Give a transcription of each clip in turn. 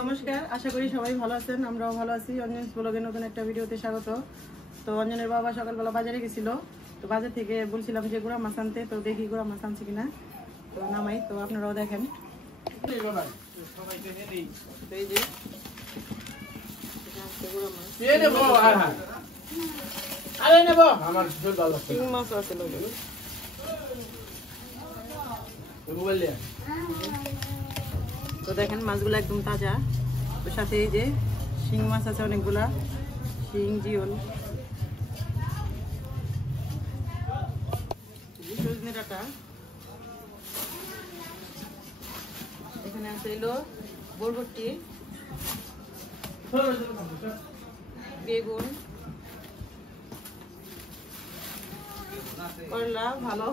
নমস্কার, আশা করি সবাই ভালো আছেন। আমরাও ভালো আছি। অঞ্জন ব্লগের নতুন একটা ভিডিওতে স্বাগত। তো অঞ্জনের বাবা সকালবেলা বাজারে গেছিল, তো বাজার থেকে বলছিলাম যে গুড়া মাছ আনতে, তো দেখি গুড়া মাছ আনছে কিনা, তো নামাই, তো আপনারাও দেখেন। তো দেখেন মাছগুলো একদম তাজা, তো সাথে এই যে শিং মাছ আছে অনেকগুলা, শিং, জিওল, সজনে ডাঁটা, এখানে আছে এলো বরবটি, বেগুন, করলা, ভালো,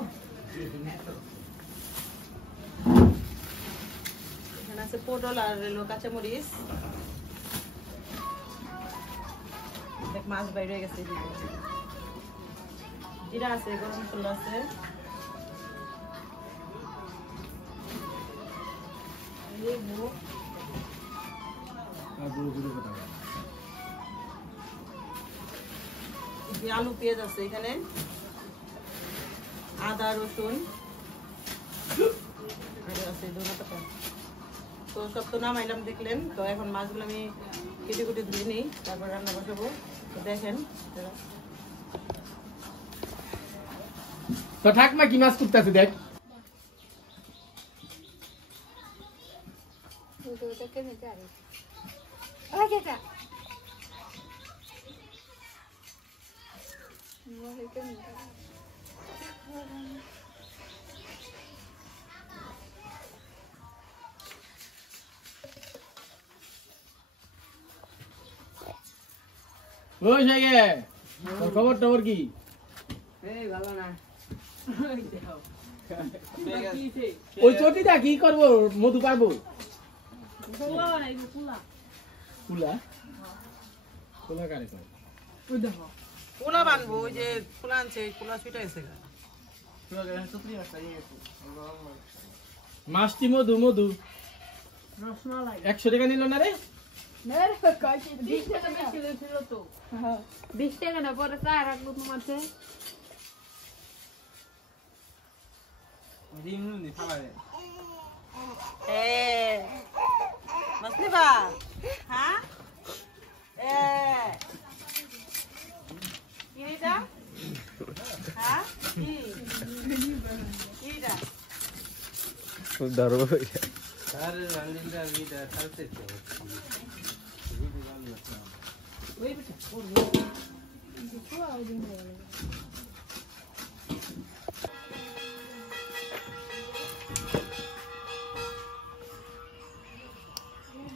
এখানে আছে পটল আর এলো কাঁচামরিচ, দেখ মাছ বাইরে গেছে, জিরা আছে, গরম মশলা আছে, আলু পেঁয়াজ আছে, এখানে আদা রসুন আছে, ধনেপাতা। তো সব তো নামাইলাম দেখলেন। তো এখন মাছগুলো আমি কেটে কুটে ধুয়ে নিই, তারপর রান্না বসাবো। তো দেখেন তো ঠাকমা কি মাছ করতেছে দেখ। ওই জায়গা তোর খবর টবর কি? ভালো না, ওই চটিটা কি করবো? মধু পারবো? কুলা কুলা কারে কয়? পোলা বানবো। ওই যে পোলা আনছে, পোলা ছুটে গেছে। মাছটি মধু মধু 100 টাকা নিল না রে? 20 টাকা না, পরে চা রাখবো তোমাকে। মছলিবা, হ্যাঁ, কি এটা? হ্যাঁ, কি এটা? ধরো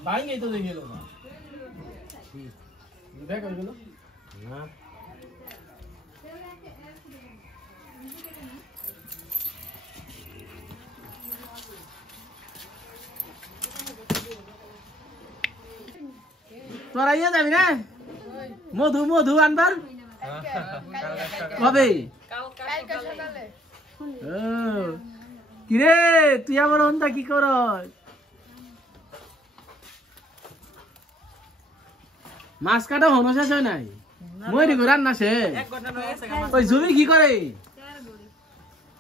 ভাই তো দেখে গেল না, দেখ গেল না। তোরা ইয়ে যাবি না মধু মধু আনবার কবে? কিরে তুই আমার অন্ধা কি কর? মাছ কাটা হনো শেষ হয় নাই, মরি করে রান্না সে। ওই জমি কি করে?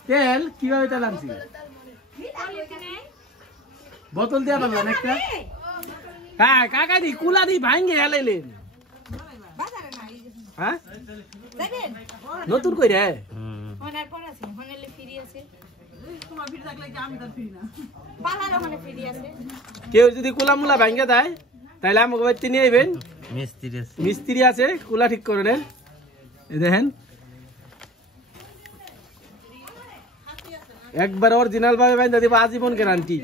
তেল কিভাবে তেল আনছি? বোতল দিয়া পাবেন একটা। হ্যাঁ কাকা দি কুলা দি ভাঙ্গে হেলাইলেন। হ্যাঁ নতুন কই রে? কেউ যদি কুলা মুলা ভাঙ্গে দেয় তাহলে আমাকে বাড়িতে নিয়ে আইবেন। মিস্ত্রি আছে, কুলা ঠিক করে দেন। দেখেন একবার অরিজিনাল ভাবে বাইন্দা দিব, আজীবন গ্যারান্টি।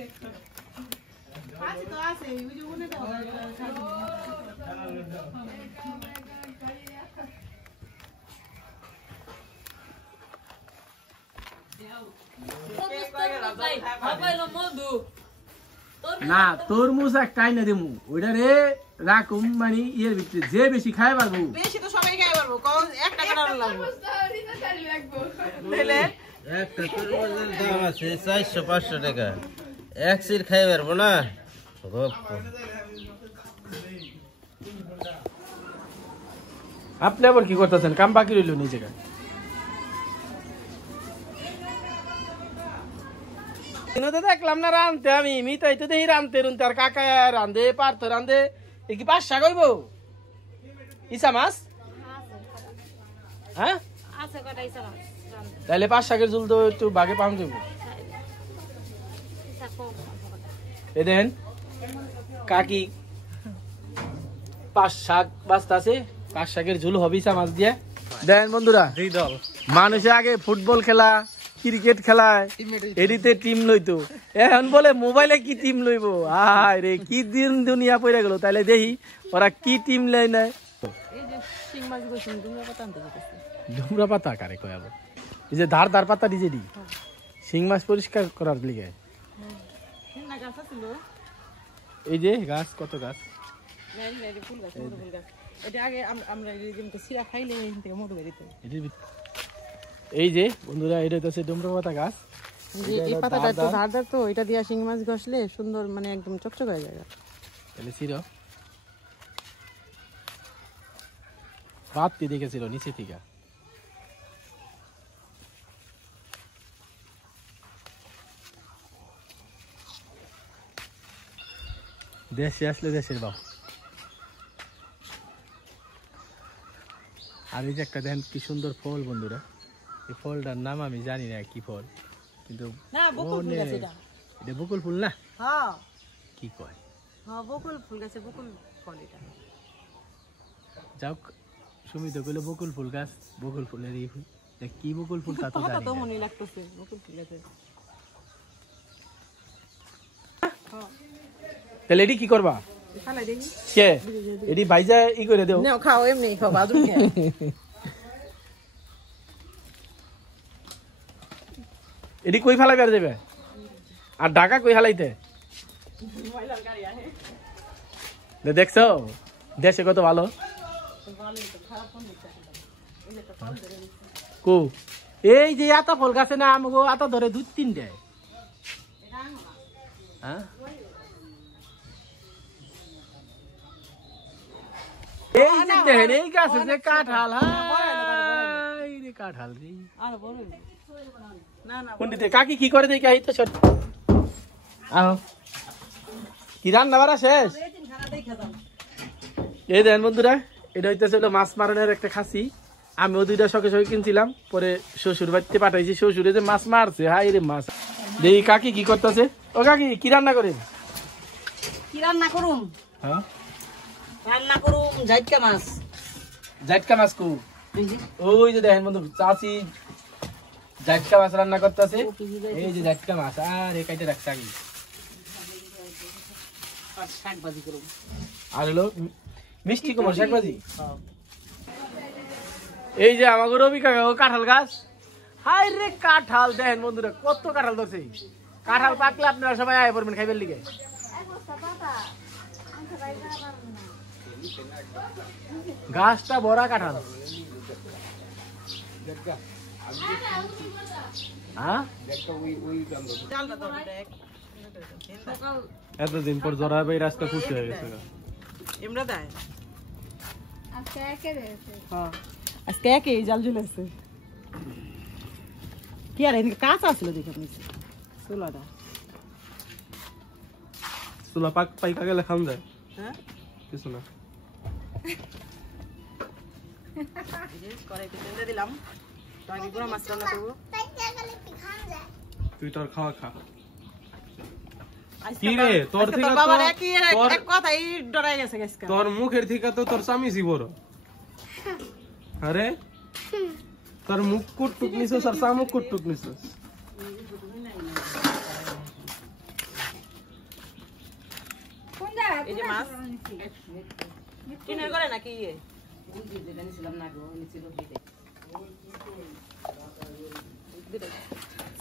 না তরমুজ একটাই না দিমু, ওইটা রে রাখুম, মানে ইয়ের ভিতরে যে বেশি খাই পারবো। বেশি তো সবাই খাই পারবো, কোন একটা কাটার লাগবে। একটা তরমুজের দাম আছে 400-500 টাকা, এক সির খাই পারবো না আপনি আবার কি করতেছেন কাম বাকি রইল নিজে তো দেখলাম না রানতে আমি মিতাই তো দেখি রানতে রুনতে আর কাকা রান্ধে পার্থ রান্ধে এ কি 5 শাক হইব ইসা মাছ হ্যাঁ তাহলে 5 শাকের ঝুল তো একটু বাগে পাম দেবো এ দেন কাকি 5 শাক বাস্তাছে 5 শাকের ঝুল হবে ইসা মাছ দিয়ে দেন বন্ধুরা মানুষে আগে ফুটবল খেলা ক্রিকেট খেলায় এডিতে টিম লইতো এখন বলে মোবাইলে কি টিম লইব আরে কি দিন দুনিয়া পড়ে গেল তাইলে দেখি ওরা কি টিম লই নাই ডুমরা পাতা কারে কয় আবার এই যে ধার ধার পাতা দিছে দি শিং মাছ পরিষ্কার করার লিগে এই যে গাছ কত গাছ এই যে বন্ধুরা এটা হচ্ছে ডুমরা পাতা গাছ এই পাতাটা একটু ধারদার তো এটা দিয়া শিং মাছ ঘষলে সুন্দর মানে একদম চকচক হয়ে যায় তাহলে ছিল বাতি দেখেছিল নিচে থেকে দেশে আসলে দেশের বাপ আর এই যে একটা দেখেন কি সুন্দর ফল বন্ধুরা এই ফলটার নাম আমি জানি না কি ফল কিন্তু এটা বকুল ফুল না কি কয় বকুল ফুল গাছে বকুল ফল এটা যাও সুমিত কইলো বকুল ফুল গাছ বকুল ফুলের এই ফুল কি বকুল ফুল তা তো জানি তো মনে লাগতেছে বকুল ফুল গাছে তাহলে এডি কি করবা খালাই দেখি কে এডি ভাইজা ই করে দেও নাও খাও এমনি খাও বাদুম কে এডি কই ফালা বের যাবে আর ঢাকা কই হালাইতে দেখছো দেশে কত ভালো কো এই যে আতা ফল গাছে না আমগো আতা ধরে 2-3 দেয় হ্যাঁ এই যে দেখেন এই গাছে যে কাঁঠাল হাই রে কাঁঠাল রে আর বড় না না পণ্ডিতে কাকি কি করে দেখি আই তো ছোট আহ কি রান্না বাড়া শেষ এই দেন বন্ধুরা এটা হইতেছে মাছ মারানোর একটা খাসি আমিও 2টা শখে শখে কিনছিলাম পরে শ্বশুর বাড়িতে পাঠাইছি শ্বশুরে যে মাছ মারছে হাই রে মাছ দেখি কাকি কি করতেছে ও কাকি কি রান্না করেন কি রান্না করুম হ্যাঁ রান্না করুম জাইটকা মাছ কো ওই যে দেখেন বন্ধু চাচি জাইটকা মাছ রান্না করতেছে এই যে জাইটকা মাছ আর এই কাইতে রাখছে আগে আর শাক ভাজি করুম আর হলো মিষ্টি কুমড় শাক ভাজি এই যে আমাগো রবি কাকা ও কাঁঠাল গাছ হাই রে কাঁঠাল দেখেন বন্ধুরা কত কাঁঠাল ধরছে কাঁঠাল পাকলে আপনারা সবাই আয় পড়বেন খাইবেন লিগে গাছটা ভরা কাঁঠাল হ্যাঁ এতদিন পর জরা ভাই রাস্তা খুশি হয়ে গেছে এমরা দেয় আজকে একে দিয়েছে হ্যাঁ আজকে একে জাল ঝুলেছে কি আর এদিকে কাঁচা ছিল দেখে নিচ্ছি চুলাটা চুলা পাইকা গেলে খান যায় হ্যাঁ কিছু না কড়াইতে তেল দিয়ে দিলাম তো আগে গুঁড়া মাছ রান্না করবো তুই তোর খাওয়া খা কি রে তোর থেকে তো এক কথাই ডরাই গেছে গাইস তোর মুখের থেকে তো তোর স্বামী বড় আরে তোর মুখ কুটুক নিছস আর সামুক কুটুক নিছস কোন জায়গা এই যে মাছ কিনার করে নাকি ইয়ে নিছিলাম না গো নিছিল দিতে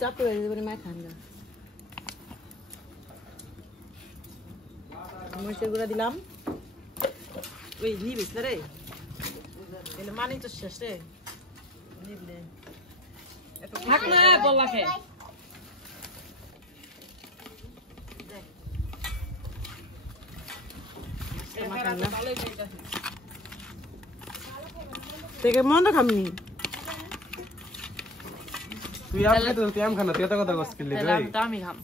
চাপে দেবেন মা খান না মরিচের গুঁড়া দিলাম ওই নিবিস রে এলে মানি তো শেষ রে নিবলে থাক না বললা খে খাই না থেকে মন্দ খামনি তুই আম খেতে তুই আম খানা তুই এত কথা কস কিনলি রে আমি খাম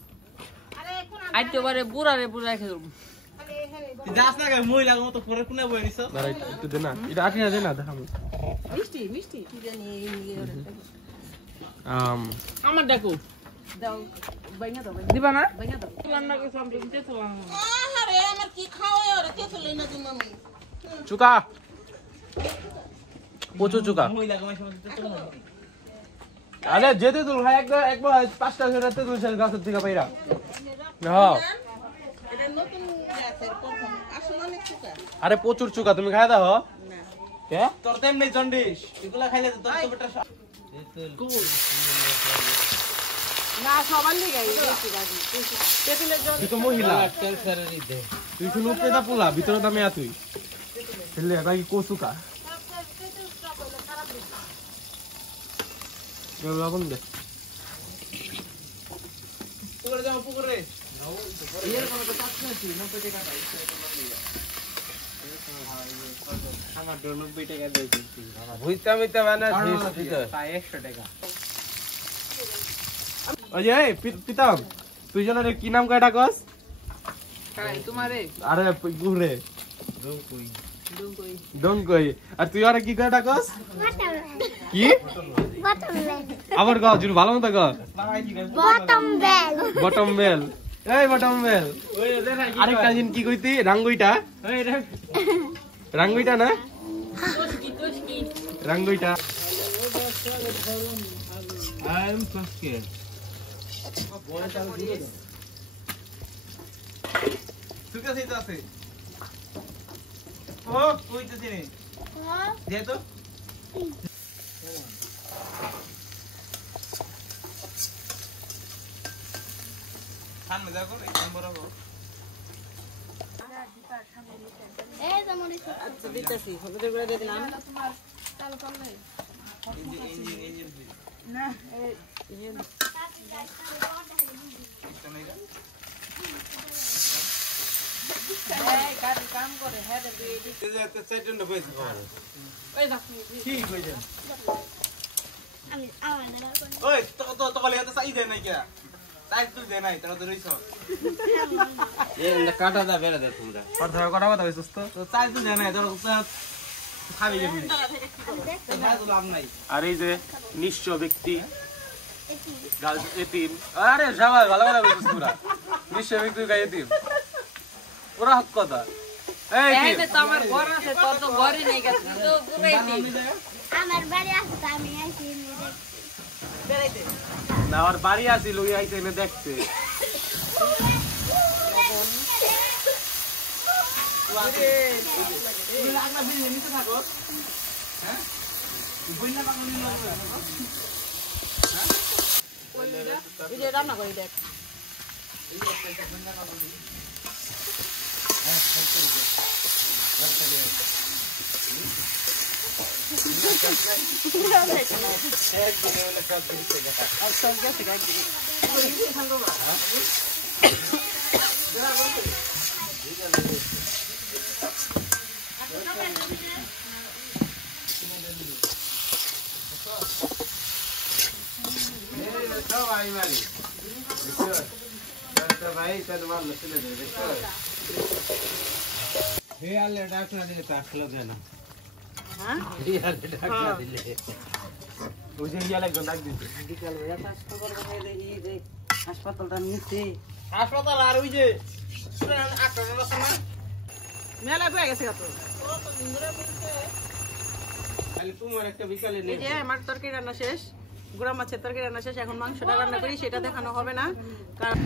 আইতে পারে বুড়ারে বুড়া রেখে দেব তুই যাস না মহিলার মতো পরে কোনে বই নিছ দাঁড়া একটু দে না এটা আটি না দে না দেখাম মিষ্টি মিষ্টি কি জানি আমার ডাকো দাও বাইনা দাও দিবা না বাইনা দাও রান্না করে সামনে দিতে তো আরে আমার কি খাওয়ায় ওরে কে চলে না দিন আমি চুকা প্রচুর চুকা আরে যেতে তুল ভাই একবার 5টা সেটাতে তুল গাছের থেকে পাইরা হ্যাঁ এটা নতুন গাছের প্রথম আসলে অনেক চুকা আরে প্রচুর চুকা তুমি খাই দাও না কে তোর তেমনি জন্ডিস এগুলা খাইলে তো তোর বেটা না সবার লিগে বেশি গাড়ি তেতুলের জল তুই তো মহিলা তুই শুনো পেটা পোলা ভিতরে দামে তুই ছেলে বাকি কচুকা লবণ দে পুকুরে যাও পুকুরে এর কোনো তো পাচ্ছ না তুই 90 টাকা আমার 90 টাকা দিয়েছি ভুইতা মিতা মানে 100 টাকা ওই যে পিতাম তুই জানো কি নাম কয়টা কস কাই তোমারে আরে গুরে ডঙ্কই আর তুই আরে কি কয়টা কস কি আবার কও জুর ভালো মতো কও বটম বেল এই বটম বেল আরেকটা জিন কি কইতি রাঙ্গুইটা রাঙ্গুইটা না রাঙ্গুইটা আই এম ফ্লাস্কেড সুকা সেইটা আছে ও কইতেছি রে দে তো সামনে দেখো এই নম্বর হবে এই যেমন আচ্ছা দিতেছি হলুদের গুঁড়া দিয়ে দিলাম চালু করলে না কাম করে হ্যাঁ আমি আমার না করি ওই তো কলে এত সাই দে নাই কে সাই তুই দে নাই তারা তো রইছ কাটা দা বেলা দে তোমরা আর ধর কটা কথা হইছস তো সাই তুই দে নাই তোর খাবি কেমনি আর এই যে নিঃস্ব ব্যক্তি এতিম আরে সবাই ভালো ভালো বলছিস পুরা নিঃস্ব ব্যক্তি গায়ে এতিম পুরা হক কথা এই এই যে তো আমার ঘর আছে তোর তো ঘরই নাই গেছে তো দূরেই দিই আমার বাড়ি আছে তো আমি আইছি দেখতে না আর বাড়ি আছিল ওই আইছে এনে দেখতে এই যে রান্না করি দেখ ভাই তাহলে ভালো ছেলে হে আলে ডাকনা দিলে তাকলা দে না হ্যাঁ হে আলে ডাকনা দিলে ওই যে ইয়া লাগবে ডাক দিতে বিকাল বেলা কাজ করবো এই যে হাসপাতালটা নিচে হাসপাতাল আর ওই যে আক্রমণ আছে না মেলা বয়ে গেছে কত তাহলে তোমার একটা বিকালে এই যে আমার তরকারি রান্না শেষ গুড়া মাছের তরকারি রান্না শেষ এখন মাংসটা রান্না করি সেটা দেখানো হবে না কারণ